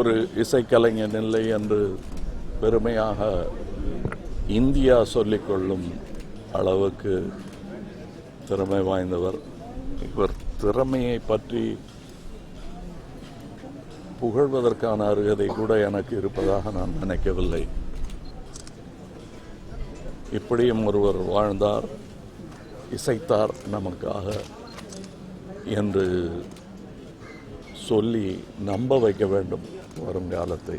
ஒரு இசைக்கலைஞன் இல்லை என்று பெருமையாக இந்தியா சொல்லிக்கொள்ளும் அளவுக்கு திறமை வாய்ந்தவர். இவர் திறமையை பற்றி புகழ்வதற்கான அருகதை கூட எனக்கு இருப்பதாக நான் நினைக்கவில்லை. இப்படியும் ஒருவர் வாழ்ந்தார், இசைத்தார் நமக்காக என்று சொல்லி நம்ப வைக்க வேண்டும் வருங்காலத்தை.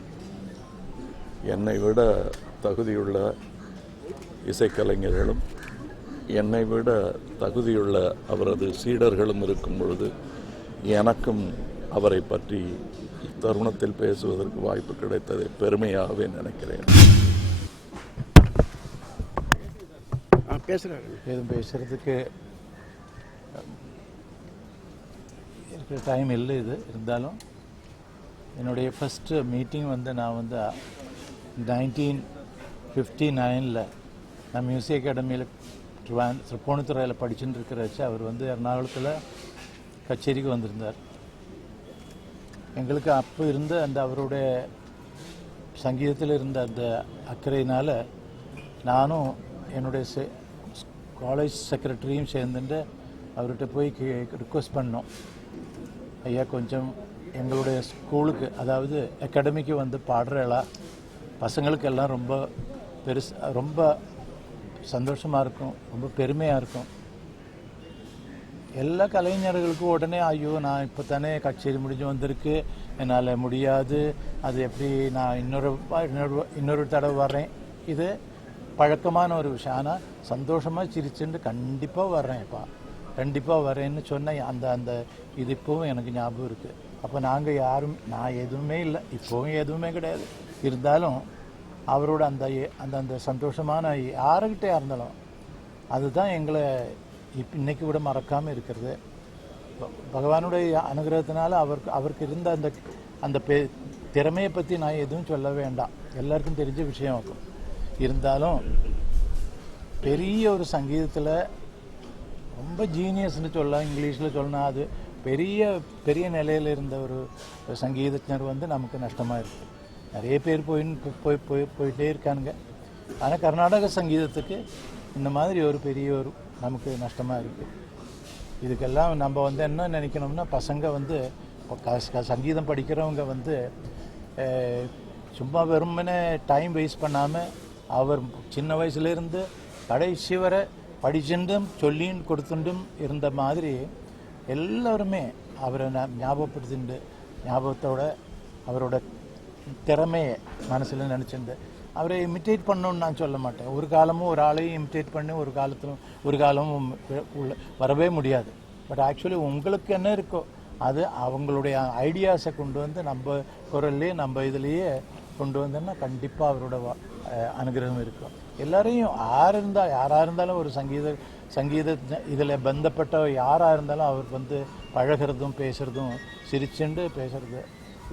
என்னை விட தகுதியுள்ள இசைக்கலைஞர்களும் என்னை விட தகுதியுள்ள அவரது சீடர்களும் இருக்கும் பொழுது எனக்கும் அவரை பற்றி தருணத்தில் பேசுவதற்கு வாய்ப்பு கிடைத்ததை பெருமையாகவே நினைக்கிறேன். எதுவும் பேசுறதுக்கு இருக்கிற டைம் இல்லை. இது இருந்தாலும் என்னுடைய ஃபஸ்ட்டு மீட்டிங் நான் 1959 நான் மியூசிக் அகாடமியில் திருப்போணத்துறையில் படிச்சுட்டு இருக்கிறாச்சு. அவர் எர்ணாகுளத்தில் கச்சேரிக்கு வந்திருந்தார். எங்களுக்கு அப்போ இருந்த அந்த அவருடைய சங்கீதத்தில் இருந்த அந்த அக்கறையினால் நானும் என்னுடைய காலேஜ் செக்ரட்டரியும் சேர்ந்துட்டு அவர்கிட்ட போய் ரிக்வெஸ்ட் பண்ணோம், ஐயா கொஞ்சம் எங்களுடைய ஸ்கூலுக்கு அதாவது அகாடமிக்கு பாடுறா பசங்களுக்கெல்லாம் ரொம்ப ரொம்ப சந்தோஷமாக இருக்கும், ரொம்ப பெருமையாக இருக்கும். எல்லா கலைஞர்களுக்கும் உடனே ஐயோ நான் இப்போ தானே கச்சேரி முடிஞ்சு வந்திருக்கு, என்னால் முடியாது, அது எப்படி நான் இன்னொரு தடவை வர்றேன், இது பழக்கமான ஒரு விஷயம். ஆனால் சந்தோஷமாக சிரிச்சுட்டு கண்டிப்பாக வர்றேன்ப்பா, கண்டிப்பாக வரேன்னு சொன்ன அந்த இது இப்போவும் எனக்கு ஞாபகம் இருக்குது. அப்போ நாங்கள் யாரும் நான் எதுவுமே இல்லை, இப்போவும் எதுவுமே கிடையாது. இருந்தாலும் அவரோட அந்த அந்த அந்த சந்தோஷமான யாருக்கிட்டே இருந்தாலும் அதுதான் எங்களை இன்னைக்கு கூட மறக்காமல் இருக்கிறது. பகவானுடைய அனுகிரகத்தினால அவருக்கு இருந்த அந்த அந்த திறமையை பற்றி நான் எதுவும் சொல்ல வேண்டாம், எல்லாருக்கும் தெரிஞ்ச விஷயம் இருக்கும். இருந்தாலும் பெரிய ஒரு சங்கீதத்தில் ரொம்ப ஜீனியஸ்னு சொல்லலாம், இங்கிலீஷில் சொல்லணும். அது பெரிய பெரிய நிலையில் இருந்த ஒரு சங்கீதജ്ഞர் நமக்கு நஷ்டமாக இருக்குது. நிறைய பேர் போயிட்டே இருக்கானுங்க. ஆனால் கர்நாடக சங்கீதத்துக்கு இந்த மாதிரி ஒரு பெரிய ஒரு நமக்கு நஷ்டமாக இருக்குது. இதுக்கெல்லாம் நம்ம என்ன நினைக்கணும்னா, பசங்க சங்கீதம் படிக்கிறவங்க சும்மா வெறுமனே டைம் வேஸ்ட் பண்ணாமல் அவர் சின்ன வயசுலேருந்து கடைசி வரை படிச்சுட்டும் சொல்லியும் கொடுத்துட்டும் இருந்த மாதிரி எல்லோருமே அவரை ஞாபகப்படுத்திண்டு ஞாபகத்தோட அவரோட திறமையை மனசில் நினச்சிண்டு அவரை இமிட்டேட் பண்ணணும்னு நான் சொல்ல மாட்டேன். ஒரு காலமும் ஒரு ஆளையும் இமிட்டேட் பண்ணி ஒரு காலமும் வரவே முடியாது. பட் ஆக்சுவலி உங்களுக்கு என்ன இருக்கோ அது அவங்களுடைய ஐடியாஸை கொண்டு நம்ம குரல்லையே நம்ம இதுலேயே கொண்டு வந்தோன்னா கண்டிப்பாக அவரோட அனுகிரகம் இருக்கும். எல்லாரையும் யாராக இருந்தாலும் ஒரு சங்கீத இதில் பந்தப்பட்ட யாராக இருந்தாலும் அவர் பழகிறதும் பேசுகிறதும் சிரிச்சுண்டு பேசுறது.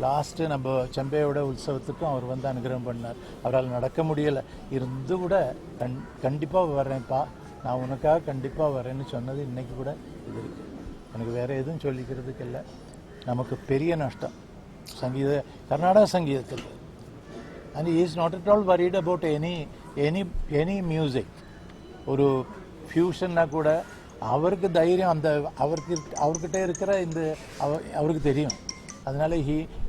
லாஸ்ட்டு நம்ம செம்பையோட உற்சவத்துக்கும் அவர் அனுகிரகம் பண்ணார். அவரால் நடக்க முடியலை, இருந்து கூட கண்டிப்பாக வர்றேன்ப்பா, நான் உனக்காக கண்டிப்பாக வரேன்னு சொன்னது இன்றைக்கி கூட இது இருக்குது. எனக்கு வேறு எதுவும் சொல்லிக்கிறதுக்கு இல்லை. நமக்கு பெரிய நஷ்டம் கர்நாடக சங்கீதத்தில். And he is not at all worried about any music. ஒரு ஃபியூஷன்னா கூட அவருக்கு தைரியம் அவர்கிட்ட இருக்கிற அவருக்கு தெரியும். அதனால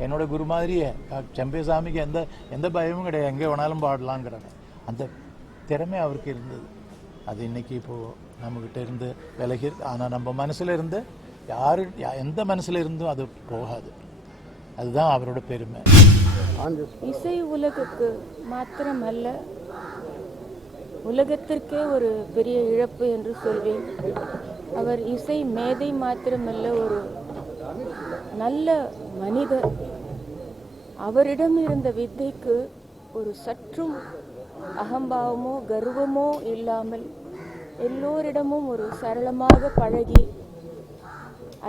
என்னோட குரு மாதிரியே செம்பேசாமிக்கு எந்த பயமும் கிடையாது, எங்கே வேணாலும் பாடலாங்கிறாங்க. அந்த திறமை அவருக்கு இருந்தது. அது இன்னைக்கு இப்போது நம்மக்கிட்ட இருந்து விலகி. ஆனால் நம்ம மனசில் இருந்து எந்த மனசில் இருந்தும் அது போகாது. அதுதான் அவரோட பெருமை. இசை உலகுக்கு மாத்திரமல்ல, உலகத்திற்கே ஒரு பெரிய இழப்பு என்று சொல்வேன். அவர் இசை மேதை மாத்திரமல்ல, ஒரு நல்ல மனிதர். அவரிடம் இருந்த வித்தைக்கு ஒரு சற்றும் அகம்பாவமோ கர்வமோ இல்லாமல் எல்லோரிடமும் ஒரு சரளமாக பழகி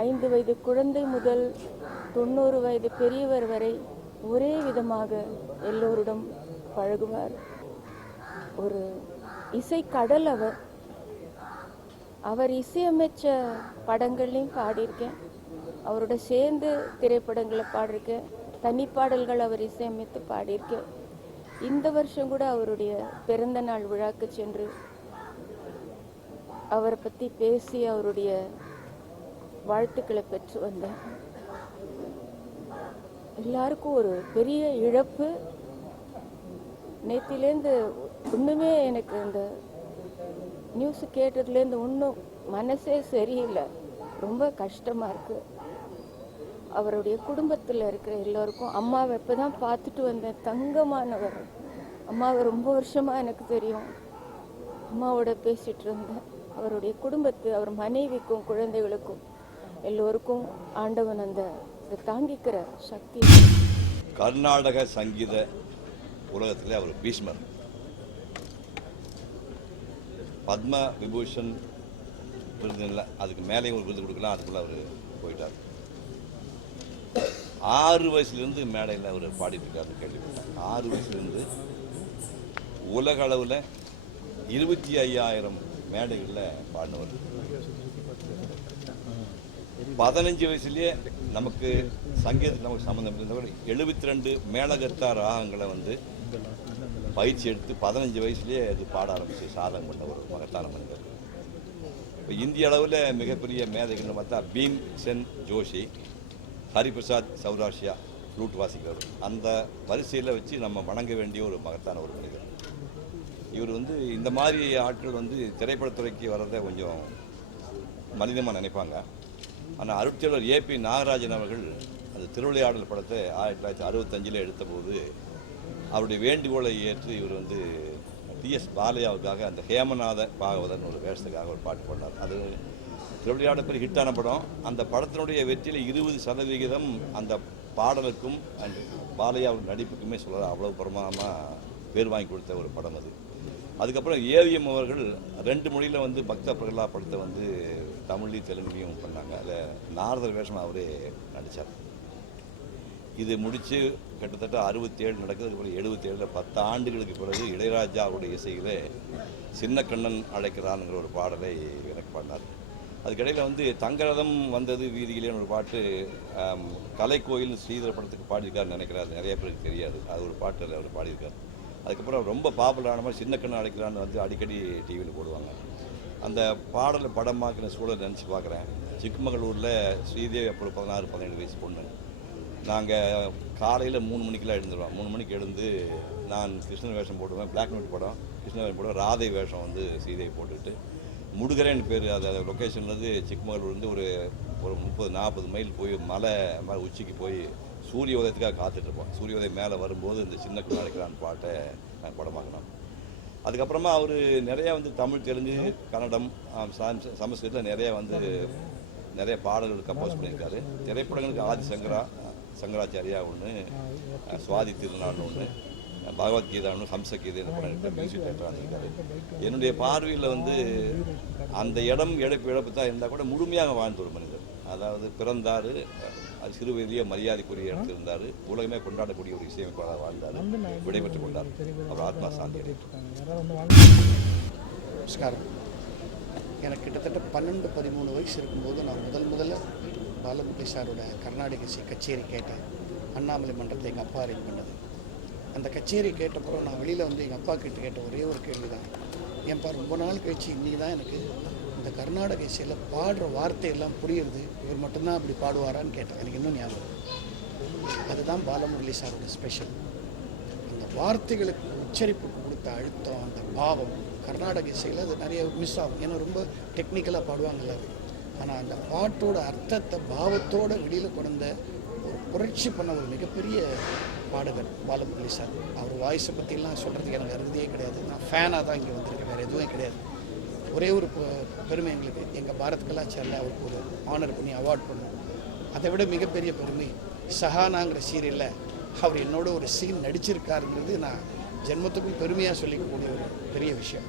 5 வயது குழந்தை முதல் 90 வயது பெரியவர் வரை ஒரே விதமாக எல்லோரிடம் பழகுவார். ஒரு இசை கடல் அவர் இசையமைச்ச படங்கள்லையும் பாடியிருக்கேன், அவரோட சேர்ந்து திரைப்படங்களை பாடியிருக்கேன். தனிப்பாடல்கள் அவர் இசையமைத்து பாடியிருக்க. இந்த வருஷம் கூட அவருடைய பிறந்த நாள் விழாக்கு சென்று அவரை பற்றி பேசி அவருடைய வாழ்த்துக்களை பெற்று வந்தேன். எல்லாருக்கும் ஒரு பெரிய இழப்பு. நேத்திலேருந்து ஒன்றுமே எனக்கு இந்த நியூஸ் கேட்டதுலேருந்து ஒன்றும் மனசே சரியில்லை. ரொம்ப கஷ்டமாக இருக்குது. அவருடைய குடும்பத்தில் இருக்கிற எல்லோருக்கும், அம்மாவை இப்போ தான் பார்த்துட்டு வந்தேன். தங்கமானவர். அம்மாவை ரொம்ப வருஷமாக எனக்கு தெரியும். அம்மாவோட பேசிகிட்டு இருந்தேன். அவருடைய குடும்பத்து, அவர் மனைவிக்கும் குழந்தைகளுக்கும் எல்லோருக்கும் ஆண்டவன் அந்த தாங்கிக்கிற சக்தி. கர்நாடக சங்கீத உலகத்தில் அவர் பீஷ்மர். பத்ம விபூஷன் விருது இல்லை, அதுக்கு மேலேயும் ஒரு விருது கொடுக்கலாம். அதுக்குள்ள அவர் போயிட்டார். 6 வயசுலேருந்து மேடையில் அவர் பாடிட்டு இருக்காரு கேள்விப்பட்டேன். 6 வயசுலேருந்து உலக அளவில் 25,000 மேடைகளில் பாடினவர். 15 வயசுலேயே நமக்கு சங்கீதத்துக்கு நமக்கு சம்மந்தம் இருந்தவர். 72 மேளகர்த்தா ராகங்களை பயிற்சி எடுத்து 15 வயசுலேயே அது பாட ஆரம்பித்து சாதனை பண்ண ஒரு மகத்தான மனிதர். இப்போ இந்திய அளவில் மிகப்பெரிய மேதைகள்னு பார்த்தா பீம் சென் ஜோஷி, ஹரிபிரசாத் சௌராஷ்யா ஃப்ளூட் வாசிக்கிறவர். அந்த வரிசையில் வச்சு நம்ம வணங்க வேண்டிய ஒரு மகத்தான ஒரு மனிதர். இவர் இந்த மாதிரி ஆட்கள் திரைப்படத்துறைக்கு வர்றதை கொஞ்சம் மனிதமாக நினைப்பாங்க. ஆனால் அருட்செல்வர் ஏபி நாகராஜன் அவர்கள் அந்த திருவிளையாடல் படத்தை 1965 எடுத்தபோது அவருடைய வேண்டுகோளை ஏற்று இவர் டிஎஸ் பாலையாவுக்காக அந்த ஹேமநாத பாகவதன் ஒரு வேஷத்துக்காக ஒரு பாட்டு பாடினார். அது திருவிளையாடல் பெரிய ஹிட்டான படம். அந்த படத்தினுடைய வெற்றியில் 20% அந்த பாடலுக்கும் அண்ட் பாலையாவின் நடிப்புக்குமே சொல்ல அவ்வளவு பிரமாதமாக பேர் வாங்கி கொடுத்த ஒரு படம் அது. அதுக்கப்புறம் ஏவிஎம் அவர்கள் 2 மொழியில் பக்த பிரகலா படத்தை தமிழ்லையும் தெலுங்குலையும் பண்ணாங்க. அதில் நாரதர் வேஷம் அவரே நடித்தார். இது முடித்து கிட்டத்தட்ட 67 நடக்குது. அதுக்கப்புறம் 77 10 ஆண்டுகளுக்கு பிறகு இளையராஜாவுடைய இசையில் சின்ன கண்ணன் அழைக்கிறான்ங்கிற ஒரு பாடலை எனக்கு பாடினார். அதுக்கிடையில் தங்கரதம் வந்தது வீதியிலேன்னு ஒரு பாட்டு கலைக்கோயில் ஸ்ரீதர படத்துக்கு பாடியிருக்காருன்னு நினைக்கிறாரு. நிறைய பேருக்கு தெரியாது. அது ஒரு பாட்டில் அவர் பாடியிருக்கார். அதுக்கப்புறம் ரொம்ப பாப்புலரான மாதிரி சின்ன கண்ணன் அழைக்கிறான்னு அடிக்கடி டிவியில் போடுவாங்க. அந்த பாடலை படமாக்கின சூழல் நினச்சி பார்க்குறேன். சிக்மகளூரில் ஸ்ரீதேவி அப்புறம் 16-17 வயசு பொண்ணு. நாங்கள் காலையில் 3 மணிக்கெலாம் எழுந்துருவோம். 3 மணிக்கு எழுந்து நான் கிருஷ்ணன் வேஷம் போடுவேன். பிளாக் அண்ட் ஒயிட் படம் கிருஷ்ணன் வேஷம் போடுவேன். ராதை வேஷம் ஸ்ரீதேவி போட்டுக்கிட்டு முடுகரேன்னு பேர். அது லொக்கேஷன்லேருந்து சிக்மகளூர்லேருந்து ஒரு 30-40 மைல் போய் மலை உச்சிக்கு போய் சூரிய உதயத்துக்காக காத்துட்ருப்போம். சூரிய உதயம் மேலே வரும்போது இந்த சின்ன கண்ணன் அழைக்கிறான் பாட்டை நாங்கள் படமாக்கினோம். அதுக்கப்புறமா அவர் நிறையா தமிழ், தெலுங்கு, கன்னடம், சமஸ்கிருதத்தில் நிறைய பாடல்கள் கம்போஸ் பண்ணியிருக்காரு. திரைப்படங்களுக்கு ஆதி சங்கராச்சாரியா ஒன்று, சுவாதி திருநாள்னு ஒன்று, பகவத்கீதா ஒன்று, ஹம்சகீதை இந்த படம் மியூசிக் டேரக்டராக இருந்திருக்காரு. என்னுடைய பார்வையில் அந்த இழப்பு தான் இருந்தால் கூட முழுமையாக வாழ்ந்த ஒரு மனிதர். அதாவது பிறந்தார், அது சிறு வயதிலேயே மரியாதைக்குரிய இடத்துல இருந்தார். உலகமே கொண்டாடக்கூடிய ஒரு இசையமைப்பாளர் வாழ்ந்தார். விடைபெற்றுக் கொண்டார். அவர் ஆத்மா சாந்தி. நமஸ்காரம். எனக்கு கிட்டத்தட்ட 12-13 வயசு இருக்கும்போது நான் முதல்ல பாலமுரளி சாரோட கர்நாடக இசை கச்சேரி கேட்டேன். அண்ணாமலை மன்றத்தை எங்கள் அப்பா அரேஞ்ச் பண்ணது. அந்த கச்சேரி கேட்டப்பறம் நான் வெளியில் எங்கள் அப்பா கிட்ட கேட்ட ஒரே ஒரு கேள்வி தான், என்ப்பா ரொம்ப நாள் கழிச்சு இன்னி தான் எனக்கு இந்த கர்நாடக இசையில் பாடுற வார்த்தையெல்லாம் புரியுறது, இவர் மட்டும்தான் அப்படி பாடுவாரான்னு கேட்டேன். எனக்கு இன்னும் ஞாபகம். அதுதான் பாலமுரளி சாரோட ஸ்பெஷல். அந்த வார்த்தைகளுக்கு உச்சரிப்புக்கு கொடுத்த அழுத்தம், அந்த பாவம் கர்நாடக இசையில் அது நிறைய மிஸ் ஆகும். ஏன்னா ரொம்ப டெக்னிக்கலாக பாடுவாங்கல்ல. ஆனால் அந்த பாட்டோட அர்த்தத்தை பாவத்தோடு வெளியில் கொண்ட ஒரு புரட்சி பண்ண ஒரு மிகப்பெரிய பாடகர் பாலமுரளி சார். அவர் வாய்ஸை பற்றிலாம் சொல்கிறதுக்கு எனக்கு அருகதையே கிடையாது. நான் ஃபேனாக தான் இங்கே வந்திருக்கேன், வேறு எதுவும் கிடையாது. ஒரே ஒரு பெருமை எங்களுக்கு, எங்கள் பாரத் கலாச்சாரில் அவருக்கு ஒரு ஆனர் பண்ணி அவார்ட் பண்ணுவோம். அதை விட மிகப்பெரிய பெருமை, சஹானாங்கிற சீரியலில் அவர் என்னோட ஒரு சீன் நடிச்சிருக்காருங்கிறது நான் ஜென்மத்துக்கும் பெருமையாக சொல்லிக்கக்கூடிய ஒரு பெரிய விஷயம்.